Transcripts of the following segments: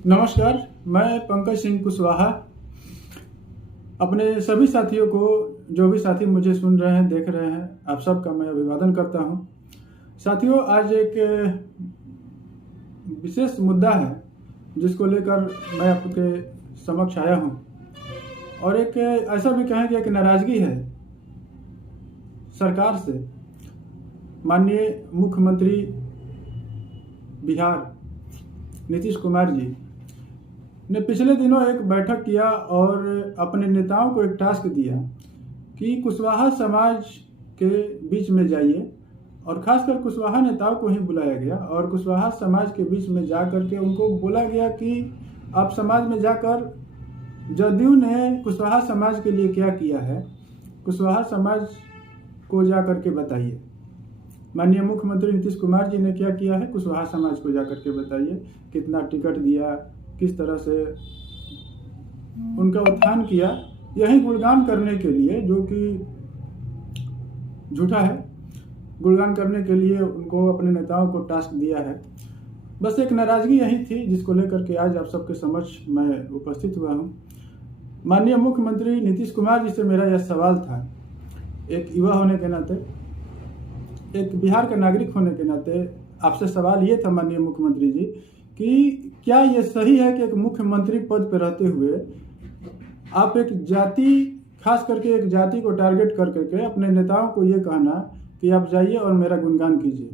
नमस्कार, मैं पंकज सिंह कुशवाहा अपने सभी साथियों को, जो भी साथी मुझे सुन रहे हैं, देख रहे हैं, आप सबका मैं अभिवादन करता हूं। साथियों, आज एक विशेष मुद्दा है जिसको लेकर मैं आपके समक्ष आया हूं, और एक ऐसा भी कहें कि एक नाराजगी है सरकार से। माननीय मुख्यमंत्री बिहार नीतीश कुमार जी ने पिछले दिनों एक बैठक किया और अपने नेताओं को एक टास्क दिया कि कुशवाहा समाज के बीच में जाइए, और खासकर कुशवाहा नेताओं को ही बुलाया गया और कुशवाहा समाज के बीच में जा करके उनको बोला गया कि आप समाज में जाकर जदयू ने कुशवाहा समाज के लिए क्या किया है, कुशवाहा समाज को जा करके बताइए। माननीय मुख्यमंत्री नीतीश कुमार जी ने क्या किया है, कुशवाहा समाज को जा करके बताइए। कितना टिकट दिया, किस तरह से उनका उत्थान किया, यही गुणगान करने के लिए, जो कि झूठा है, गुणगान करने के लिए उनको अपने नेताओं को टास्क दिया है। बस एक नाराजगी यही थी जिसको लेकर के आज आप सबके समक्ष मैं उपस्थित हुआ हूं। माननीय मुख्यमंत्री नीतीश कुमार जी से मेरा यह सवाल था, एक युवा होने के नाते, एक बिहार का नागरिक होने के नाते आपसे सवाल ये था माननीय मुख्यमंत्री जी कि क्या ये सही है कि एक मुख्यमंत्री पद पर रहते हुए आप एक जाति, खास करके एक जाति को टारगेट कर करके अपने नेताओं को ये कहना कि आप जाइए और मेरा गुणगान कीजिए।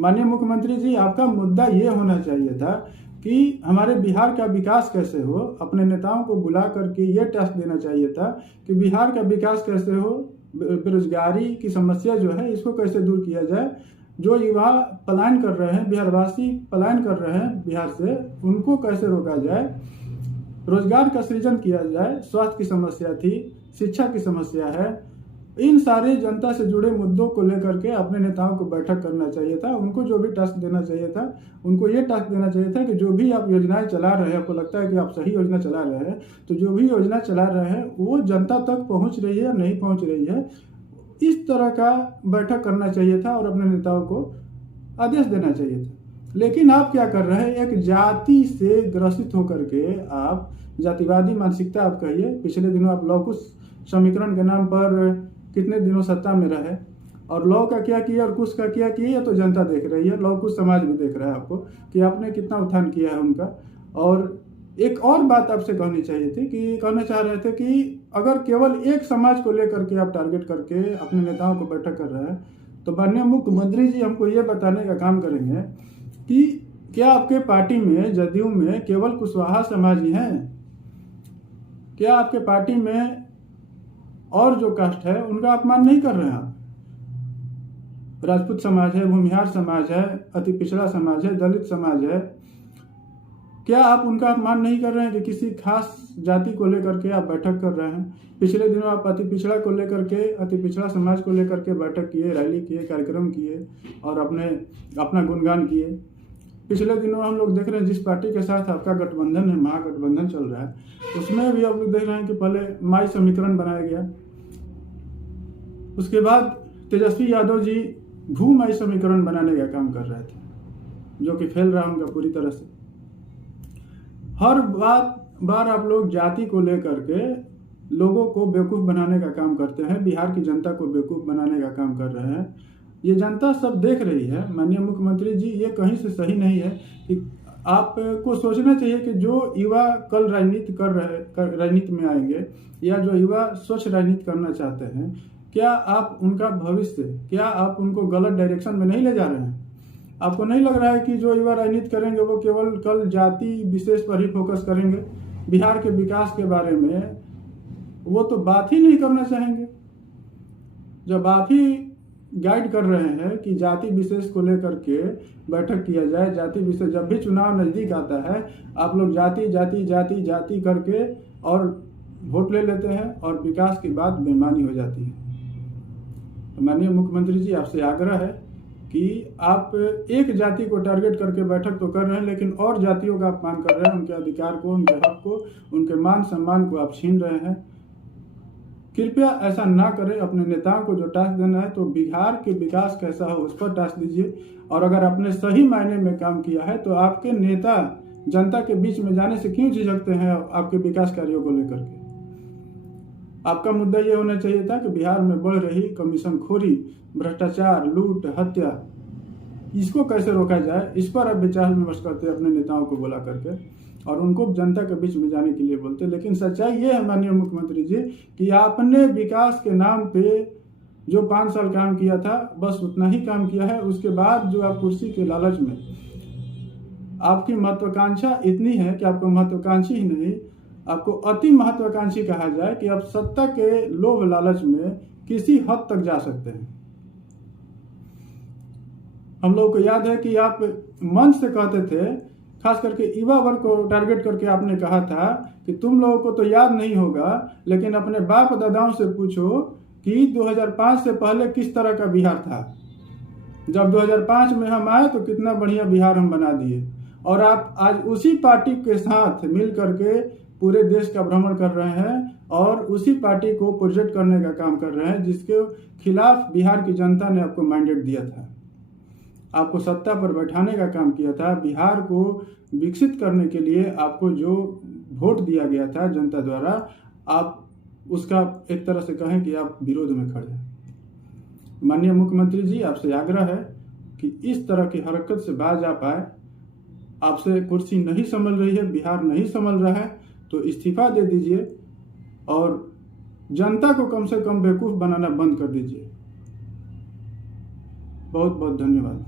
माननीय मुख्यमंत्री जी, आपका मुद्दा ये होना चाहिए था कि हमारे बिहार का विकास कैसे हो। अपने नेताओं को बुला करके ये टास्क देना चाहिए था कि बिहार का विकास कैसे हो, बेरोजगारी की समस्या जो है इसको कैसे दूर किया जाए, जो युवा पलायन कर रहे हैं, बिहारवासी पलायन कर रहे हैं बिहार से, उनको कैसे रोका जाए, रोजगार का सृजन किया जाए, स्वास्थ्य की समस्या थी, शिक्षा की समस्या है। इन सारे जनता से जुड़े मुद्दों को लेकर के अपने नेताओं को बैठक करना चाहिए था। उनको जो भी टास्क देना चाहिए था, उनको ये टास्क देना चाहिए था कि जो भी आप योजनाएं चला रहे हैं, आपको लगता है कि आप सही योजना चला रहे हैं, तो जो भी योजना चला रहे हैं वो जनता तक पहुंच रही है या नहीं पहुंच रही है, इस तरह का बैठक करना चाहिए था और अपने नेताओं को आदेश देना चाहिए था। लेकिन आप क्या कर रहे हैं, एक जाति से ग्रसित होकर के आप जातिवादी मानसिकता, आप कहिए, पिछले दिनों आप लव कुश समीकरण के नाम पर कितने दिनों सत्ता में रहे, और लव का क्या किया और कुश का क्या किया तो जनता देख रही है, लव कुश समाज भी देख रहा है आपको कि आपने कितना उत्थान किया है उनका। और एक और बात आपसे कहनी चाहिए थी कि कहना चाह रहे थे कि अगर केवल एक समाज को लेकर के आप टारगेट करके अपने नेताओं को बैठक कर रहे हैं, तो माननीय मुख्यमंत्री जी हमको ये बताने का काम करेंगे कि क्या आपके पार्टी में, जदयू में, केवल कुशवाहा समाज ही हैं? क्या आपके पार्टी में और जो कास्ट है उनका अपमान नहीं कर रहे हैं आप? राजपूत समाज है, भूमिहार समाज है, अति पिछड़ा समाज है, दलित समाज है, क्या आप उनका अपमान नहीं कर रहे हैं कि किसी खास जाति को लेकर के आप बैठक कर रहे हैं? पिछले दिनों आप अति पिछड़ा को लेकर के, अति पिछड़ा समाज को लेकर के बैठक किए, रैली किए, कार्यक्रम किए और अपना गुणगान किए। पिछले दिनों हम लोग देख रहे हैं जिस पार्टी के साथ आपका गठबंधन है, महागठबंधन चल रहा है, उसमें भी आप लोग देख रहे हैं कि पहले माई समीकरण बनाया गया, उसके बाद तेजस्वी यादव जी भू माई समीकरण बनाने का काम कर रहे थे, जो कि फेल रहा उनका पूरी तरह से। हर बार आप लोग जाति को लेकर के लोगों को बेवकूफ़ बनाने का काम करते हैं, बिहार की जनता को बेवकूफ़ बनाने का काम कर रहे हैं। ये जनता सब देख रही है। माननीय मुख्यमंत्री जी, ये कहीं से सही नहीं है कि आपको सोचना चाहिए कि जो युवा कल राजनीति में आएंगे या जो युवा स्वच्छ राजनीति करना चाहते हैं, क्या आप उनका भविष्य, क्या आप उनको गलत डायरेक्शन में नहीं ले जा रहे हैं? आपको नहीं लग रहा है कि जो युवा राजनीति करेंगे वो केवल कल जाति विशेष पर ही फोकस करेंगे, बिहार के विकास के बारे में वो तो बात ही नहीं करना चाहेंगे? जब आप ही गाइड कर रहे हैं कि जाति विशेष को लेकर के बैठक किया जाए, जाति विशेष, जब भी चुनाव नज़दीक आता है आप लोग जाति जाति जाति जाति करके और वोट ले लेते हैं और विकास की बात बेईमानी हो जाती है। तो माननीय मुख्यमंत्री जी, आपसे आग्रह है कि आप एक जाति को टारगेट करके बैठक तो कर रहे हैं, लेकिन और जातियों का अपमान कर रहे हैं, उनके अधिकार को, उनके हक को, उनके मान सम्मान को आप छीन रहे हैं। कृपया ऐसा ना करें। अपने नेताओं को जो टास्क देना है तो बिहार के विकास कैसा हो उस पर टास्क दीजिए, और अगर आपने सही मायने में काम किया है तो आपके नेता जनता के बीच में जाने से क्यों झिझकते हैं आपके विकास कार्यों को लेकर के? आपका मुद्दा ये होना चाहिए था कि बिहार में बढ़ रही कमीशनखोरी, भ्रष्टाचार, लूट, हत्या, इसको कैसे रोका जाए, इस पर आप विचार विमर्श करते अपने नेताओं को बुला करके, और उनको जनता के बीच में जाने के लिए बोलते। लेकिन सच्चाई ये है माननीय मुख्यमंत्री जी कि आपने विकास के नाम पे जो 5 साल काम किया था बस उतना ही काम किया है। उसके बाद जो आप कुर्सी के लालच में, आपकी महत्वाकांक्षा इतनी है कि आपको महत्वाकांक्षी ही नहीं, आपको अति महत्वाकांक्षी कहा जाए कि आप सत्ता के लोभ लालच में किसी हद तक जा सकते हैं। हम लोगों को याद है कि आप मंच से कहते थे, खास करके युवा वर्ग को टारगेट करके आपने कहा था कि तुम लोगों को तो याद नहीं होगा, लेकिन अपने बाप दादाओं से पूछो कि 2005 से पहले किस तरह का बिहार था। जब 2005 में हम आए तो कितना बढ़िया बिहार हम बना दिए, और आप आज उसी पार्टी के साथ मिल करके पूरे देश का भ्रमण कर रहे हैं और उसी पार्टी को प्रोजेक्ट करने का काम कर रहे हैं जिसके खिलाफ बिहार की जनता ने आपको मैंडेट दिया था, आपको सत्ता पर बैठाने का काम किया था। बिहार को विकसित करने के लिए आपको जो वोट दिया गया था जनता द्वारा, आप उसका एक तरह से कहें कि आप विरोध में खड़े हैं। माननीय मुख्यमंत्री जी, आपसे आग्रह है कि इस तरह की हरकत से बाज आ पाए। आपसे कुर्सी नहीं संभल रही है, बिहार नहीं संभल रहा है, तो इस्तीफा दे दीजिए और जनता को कम से कम बेवकूफ़ बनाना बंद कर दीजिए। बहुत बहुत धन्यवाद।